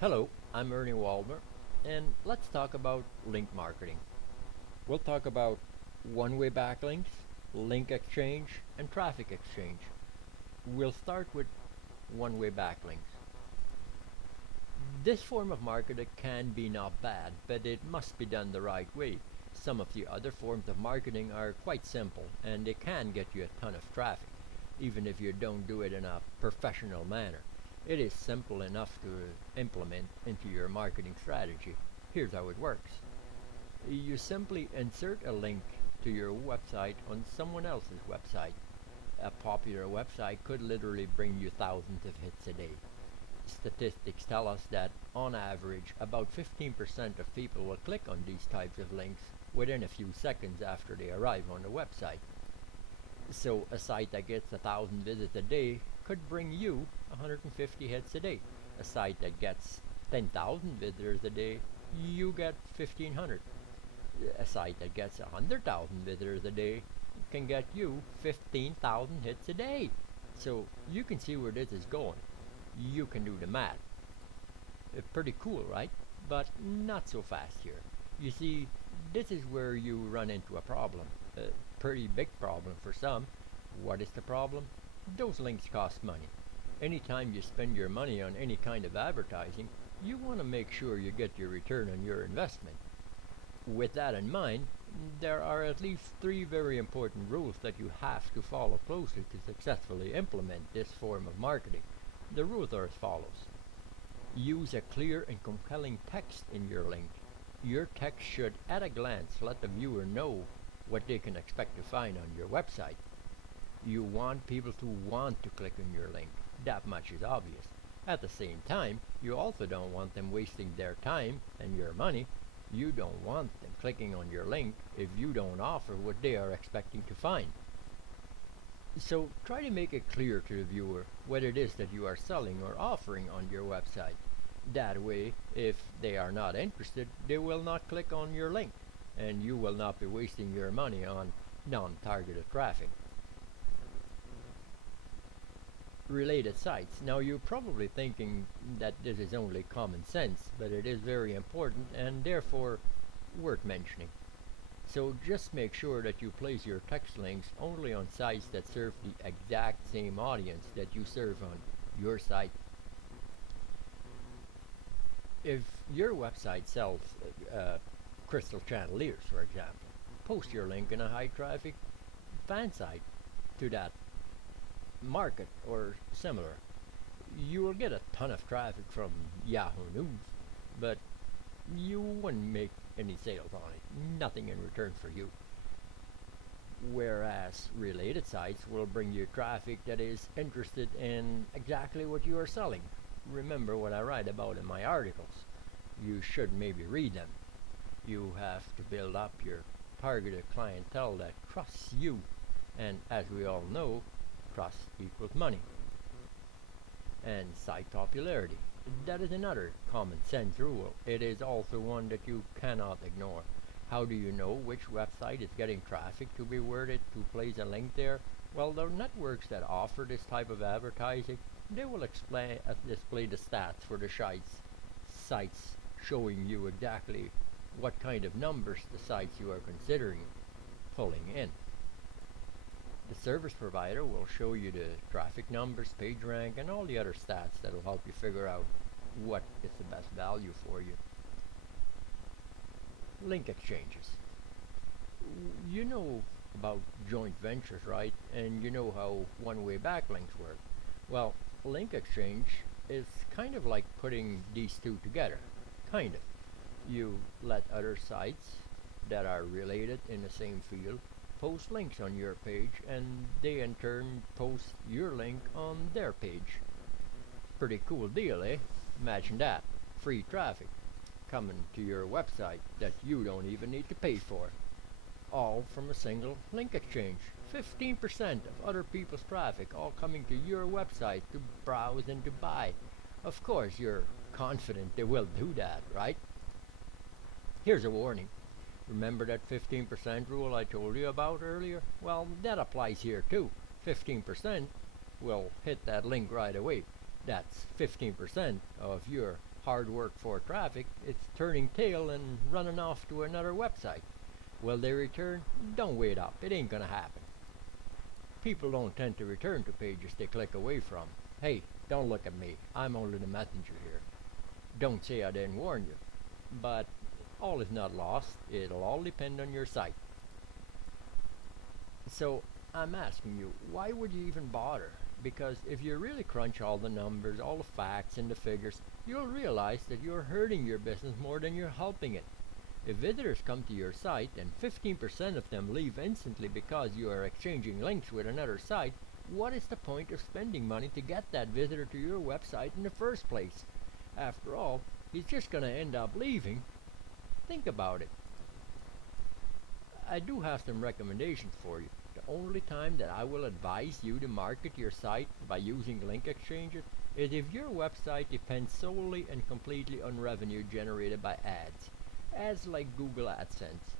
Hello, I'm Ernie Waldner, and let's talk about link marketing. We'll talk about one-way backlinks, link exchange, and traffic exchange. We'll start with one-way backlinks. This form of marketing can be not bad, but it must be done the right way. Some of the other forms of marketing are quite simple, and they can get you a ton of traffic, even if you don't do it in a professional manner. It is simple enough to implement into your marketing strategy. Here's how it works. You simply insert a link to your website on someone else's website. A popular website could literally bring you thousands of hits a day. Statistics tell us that on average about 15% of people will click on these types of links within a few seconds after they arrive on the website. So a site that gets 1,000 visits a day could bring you 150 hits a day. A site that gets 10,000 visitors a day, you get 1,500. A site that gets 100,000 visitors a day can get you 15,000 hits a day. So you can see where this is going. You can do the math. Pretty cool, right? But not so fast here. You see, this is where you run into a problem. A pretty big problem for some. What is the problem? Those links cost money. Anytime you spend your money on any kind of advertising, you want to make sure you get your return on your investment. With that in mind, there are at least three very important rules that you have to follow closely to successfully implement this form of marketing. The rules are as follows. Use a clear and compelling text in your link. Your text should at a glance let the viewer know what they can expect to find on your website. You want people to want to click on your link. That much is obvious. At the same time, you also don't want them wasting their time and your money. You don't want them clicking on your link if you don't offer what they are expecting to find. So try to make it clear to the viewer what it is that you are selling or offering on your website. That way, if they are not interested, they will not click on your link, and you will not be wasting your money on non-targeted traffic. Related sites. Now you're probably thinking that this is only common sense, but it is very important and therefore worth mentioning. So just make sure that you place your text links only on sites that serve the exact same audience that you serve on your site. If your website sells crystal chandeliers, for example, post your link in a high traffic fan site to that market or similar. You will get a ton of traffic from Yahoo News, but you wouldn't make any sales on it, nothing in return for you. Whereas related sites will bring you traffic that is interested in exactly what you are selling. Remember what I write about in my articles. You should maybe read them. You have to build up your targeted clientele that trusts you, and as we all know, trust equals money. And site popularity. That is another common sense rule. It is also one that you cannot ignore. How do you know which website is getting traffic to be worth it to place a link there? Well, the networks that offer this type of advertising, they will display the stats for the sites showing you exactly what kind of numbers the sites you are considering pulling in. The service provider will show you the traffic numbers, page rank, and all the other stats that will help you figure out what is the best value for you. Link exchanges. You know about joint ventures, right? And you know how one-way backlinks work. Well, link exchange is kind of like putting these two together. Kind of. You let other sites that are related in the same field post links on your page, and they in turn post your link on their page. Pretty cool deal, eh? Imagine that. Free traffic coming to your website that you don't even need to pay for. All from a single link exchange. 15% of other people's traffic all coming to your website to browse and to buy. Of course, you're confident they will do that, right? Here's a warning. Remember that 15% rule I told you about earlier? Well, that applies here too. 15% will hit that link right away. That's 15% of your hard work for traffic. It's turning tail and running off to another website. Will they return? Don't wait up. It ain't gonna happen. People don't tend to return to pages they click away from. Hey, don't look at me. I'm only the messenger here. Don't say I didn't warn you. But all is not lost. It'll all depend on your site. So I'm asking you, why would you even bother? Because if you really crunch all the numbers, all the facts and the figures, you'll realize that you're hurting your business more than you're helping it. If visitors come to your site and 15% of them leave instantly because you are exchanging links with another site, what is the point of spending money to get that visitor to your website in the first place? After all, he's just going to end up leaving. Think about it. I do have some recommendations for you. The only time that I will advise you to market your site by using link exchanges is if your website depends solely and completely on revenue generated by ads like Google AdSense.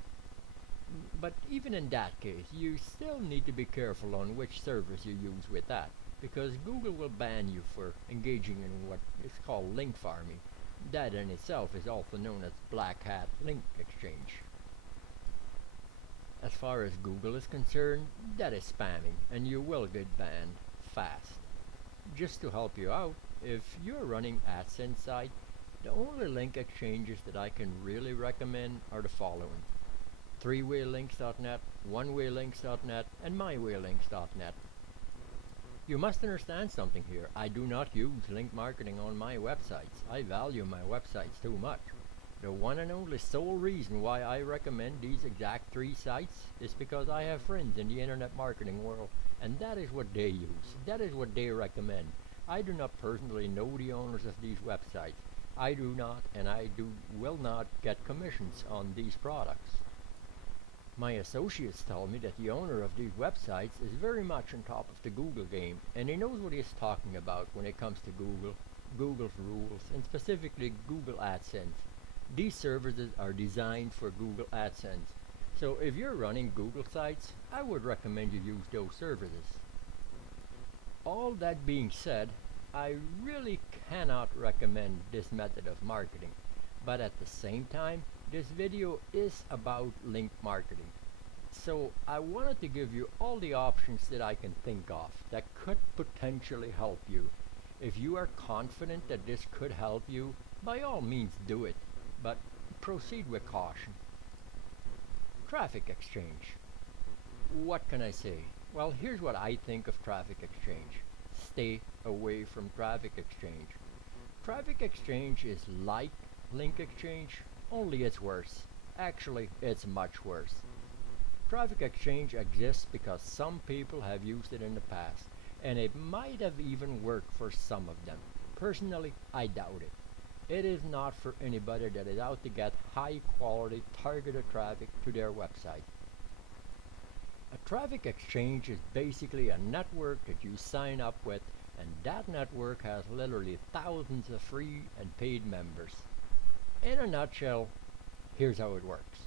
But even in that case, you still need to be careful on which servers you use with that, because Google will ban you for engaging in what is called link farming. That in itself is also known as black hat link exchange. As far as Google is concerned, that is spamming, and you will get banned fast. Just to help you out, if you're running AdSense site, the only link exchanges that I can really recommend are the following: threewaylinks.net, onewaylinks.net, and mywaylinks.net. You must understand something here. I do not use link marketing on my websites. I value my websites too much. The one and only sole reason why I recommend these exact 3 sites is because I have friends in the internet marketing world, and that is what they use. That is what they recommend. I do not personally know the owners of these websites. I do not, and will not get commissions on these products. My associates tell me that the owner of these websites is very much on top of the Google game, and he knows what he is talking about when it comes to Google, Google's rules, and specifically Google AdSense. These services are designed for Google AdSense. So if you're running Google sites, I would recommend you use those services. All that being said, I really cannot recommend this method of marketing, but at the same time, this video is about link marketing. So I wanted to give you all the options that I can think of that could potentially help you. If you are confident that this could help you, by all means do it, but proceed with caution. Traffic exchange. What can I say? Well, here's what I think of traffic exchange. Stay away from traffic exchange. Traffic exchange is like link exchange, only it's worse. Actually, it's much worse. Traffic exchange exists because some people have used it in the past, and it might have even worked for some of them. Personally, I doubt it. It is not for anybody that is out to get high quality targeted traffic to their website. A traffic exchange is basically a network that you sign up with, and that network has literally thousands of free and paid members. In a nutshell, here's how it works.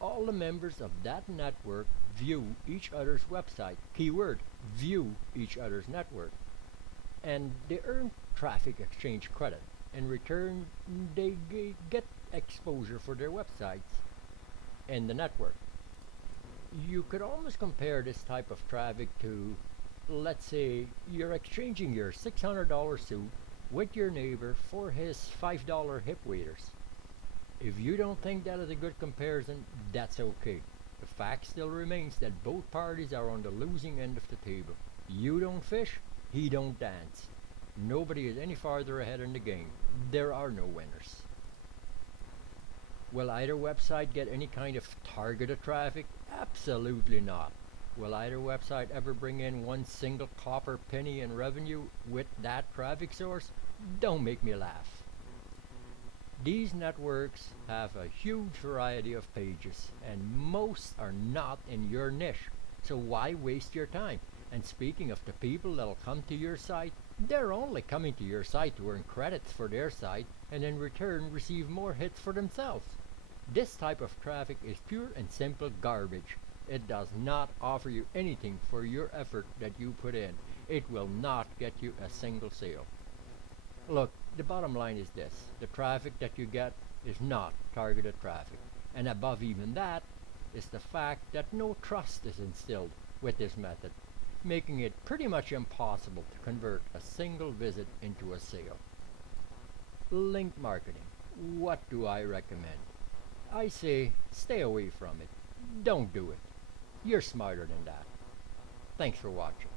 All the members of that network view each other's website. Keyword, view each other's network. And they earn traffic exchange credit. In return, they get exposure for their websites and the network. You could almost compare this type of traffic to, let's say, you're exchanging your $600 suit with your neighbor for his $5 hip waders. If you don't think that is a good comparison, that's okay. The fact still remains that both parties are on the losing end of the table. You don't fish, he don't dance. Nobody is any farther ahead in the game. There are no winners. Will either website get any kind of targeted traffic? Absolutely not. Will either website ever bring in one single copper penny in revenue with that traffic source? Don't make me laugh. These networks have a huge variety of pages, and most are not in your niche. So why waste your time? And speaking of the people that'll come to your site, they're only coming to your site to earn credits for their site and in return receive more hits for themselves. This type of traffic is pure and simple garbage. It does not offer you anything for your effort that you put in. It will not get you a single sale. Look, the bottom line is this: the traffic that you get is not targeted traffic. And above even that is the fact that no trust is instilled with this method, making it pretty much impossible to convert a single visit into a sale. Link marketing. What do I recommend? I say stay away from it. Don't do it. You're smarter than that. Thanks for watching.